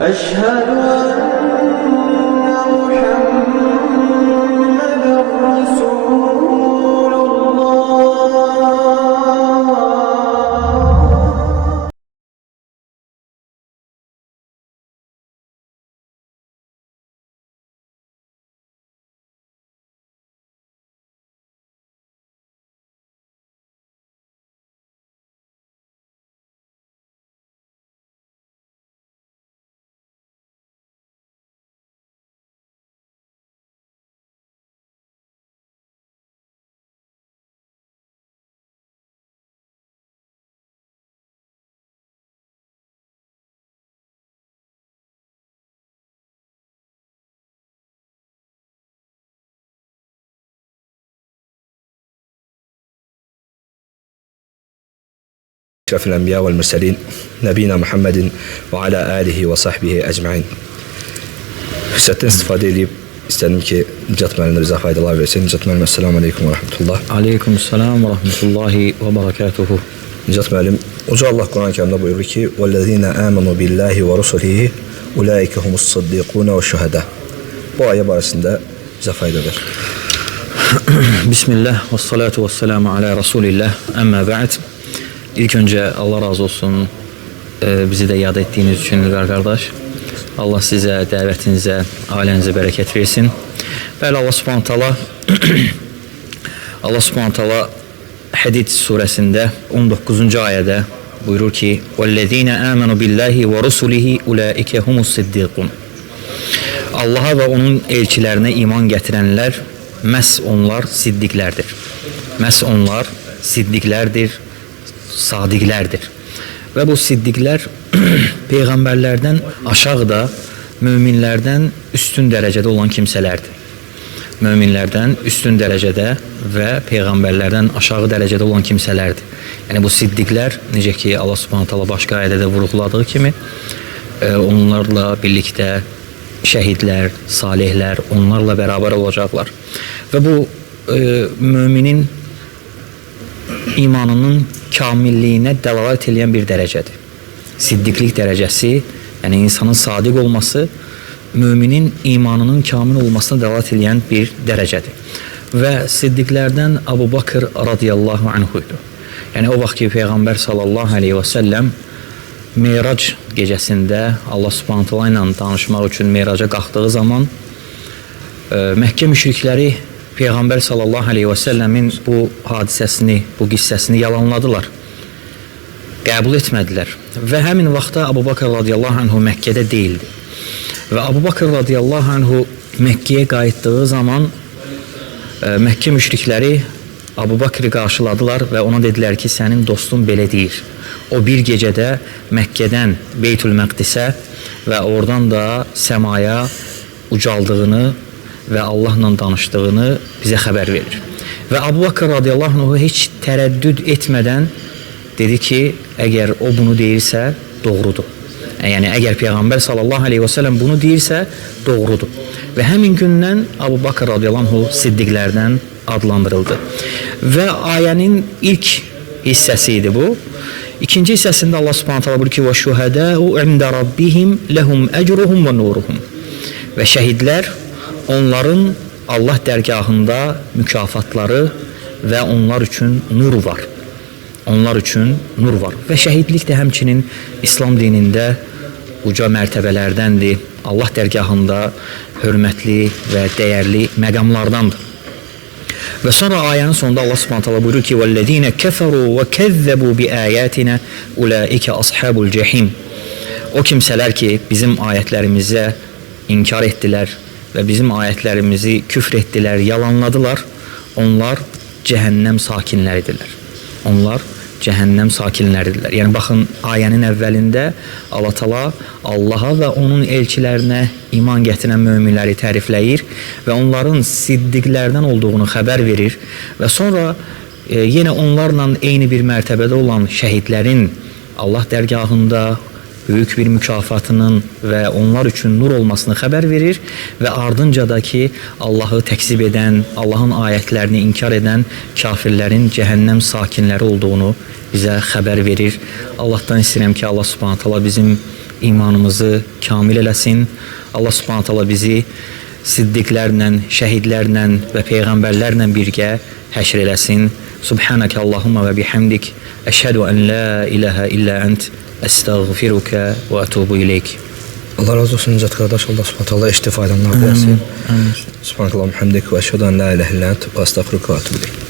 أشهد أن محمدًا رسول الله. أشرف الأنبياء والمرسلين نبينا Muhammedin ve ala alihi ve sahbihi ecmaîn. Fürsətdən istifadə edib istədim ki, Nicat müəllimə bizə faydalar versin. Nicat müəllim, esselamu aleyküm və rahmetullah. Aleykümselam və rahmetullahi və barakatuhu. Nicat müəllim, Uca Allah Quran-ı Kərimdə buyurur ki: "Vellezîne âmenû billahi ve rusulihi ulaike humus-siddiqûn ve şuhada." Bu ayə barəsində bizə fayda ver. Bismillah və salatu və selamu alə Rasulillah. Əmmə bə'd. İlk önce Allah razı olsun bizi de yad ettiğiniz için Ülgar kardeş. Allah size, dəvətinizə, ailənize bereket versin. Bəli, Allah subhanahu ta'ala Allah subhanahu ta'ala Hadid suresinde 19. ayədə buyurur ki: "Vellezîne âmenû billahi ve rusulihi ulaike humus-siddiqûn." Allah'a ve onun elçilerine iman getirenler məhz onlar siddiqlərdir. Məhz onlar siddiqlərdir, sadiqlərdir. Və bu siddiqlər peyğəmbərlərdən aşağıda, möminlərdən üstün dərəcədə olan kimsələrdir. Möminlərdən üstün dərəcədə və peyğəmbərlərdən aşağı dərəcədə olan kimsələrdir. Yəni bu siddiqlər, necə ki Allah Subhanahu taala başqa ayədə vurğuladığı kimi, onlarla birlikdə şəhidlər, salihlər onlarla bərabər olacaqlar. Və bu müminin imanının kamilliyinə dəlalət edən bir dərəcədir. Siddiqlik dərəcəsi, yəni insanın sadiq olması, müminin imanının kamil olmasına dəlalət edən bir dərəcədir. Və siddiqlərdən Abu Bakr radiyallahu anhuydu. Yəni o vaxt ki Peyğəmbər sallallahu aleyhi və səlləm Meyrac gecəsində Allah subhanahu ta'ala ilə danışmaq üçün Meyraca qalxdığı zaman Məkkə müşrikləri Peyğəmbər sallallahu aleyhi və səlləmin bu hadisəsini, bu qissəsini yalanladılar. Qəbul etmədilər. Və həmin vaxtda Abu Bakr radiyallahu anhu Məkkədə deyildi. Və Abu Bakr radiyallahu anhu Məkkəyə qayıtdığı zaman Məkkə müşrikləri Abu Bakrı qarşıladılar və ona dedilər ki, sənin dostun belə deyir. O bir gecədə Məkkədən Beytül-Məqdisə və oradan da səmaya ucaldığını və Allahla danışdığını bizə xəbər verir. Və Abu Bakr radiyallahu anhu heç tərəddüd etmədən dedi ki, əgər o bunu deyirsə, doğrudur. Yəni, əgər Peyğəmbər sallallahu aleyhi və səlləm bunu deyirsə, doğrudur. Və həmin gündən Abu Bakr radiyallahu anhu siddiqlərdən adlandırıldı. Və ayənin ilk hissəsi idi bu. İkinci hissəsində Allah subhanahu ta'ala buyurur ki: "Və-şuhədâ'u 'inda rabbihim lehum ecruhum və nuruhum." Və şəhidlər onların Allah dərgahında mükafatları və onlar üçün nur var. Onlar üçün nur var. Və şəhidlik də həmçinin İslam dinində uca mərtəbələrdəndir. Allah dərgahında hörmətli və dəyərli məqamlardandır. Və sonra ayənin sonunda Allah subhanahu ta'ala buyurur ki: "Vellezîne keferû ve kezzebû biâyâtinâ ulâike ashabul cehîm." O kimsələr ki, bizim ayətlərimizə inkar etdilər və bizim ayətlərimizi küfr etdilər, yalanladılar, onlar cəhənnəm sakinləridirlər. Onlar cəhənnəm sakinləridirlər. Yəni baxın, ayənin əvvəlində Allah Taala Allaha və onun elçilərinə iman gətirən möminləri tərifləyir və onların siddiqlərdən olduğunu xəbər verir və sonra yenə onlarla eyni bir mərtəbədə olan şəhidlərin Allah dərgahında böyük bir mükafatının və onlar üçün nur olmasını xəbər verir və ardınca da ki, Allahı təkzib edən, Allahın ayətlərini inkar edən kafirlərin cəhənnəm sakinləri olduğunu bizə xəbər verir. Allahdan istəyirəm ki, Allah subhanahu ta'ala bizim imanımızı kamil eləsin. Allah Subhanahu taala bizi siddiqlərlə, şəhidlərlə və peyğəmbərlərlə birgə həşr eləsin. Subhanaka Allahumma və bihamdik, əşhədu an la ilaha illa ent, əstəğfiruka və ətubu ileyk. Allah razı olsun Nicat qardaş. Allah Subhanahu taala istifadəmlər versin. Subhanakallah, hamdik və əşhədu an la ilaha illa ent və əstəğfiruka və ətubu ileyk.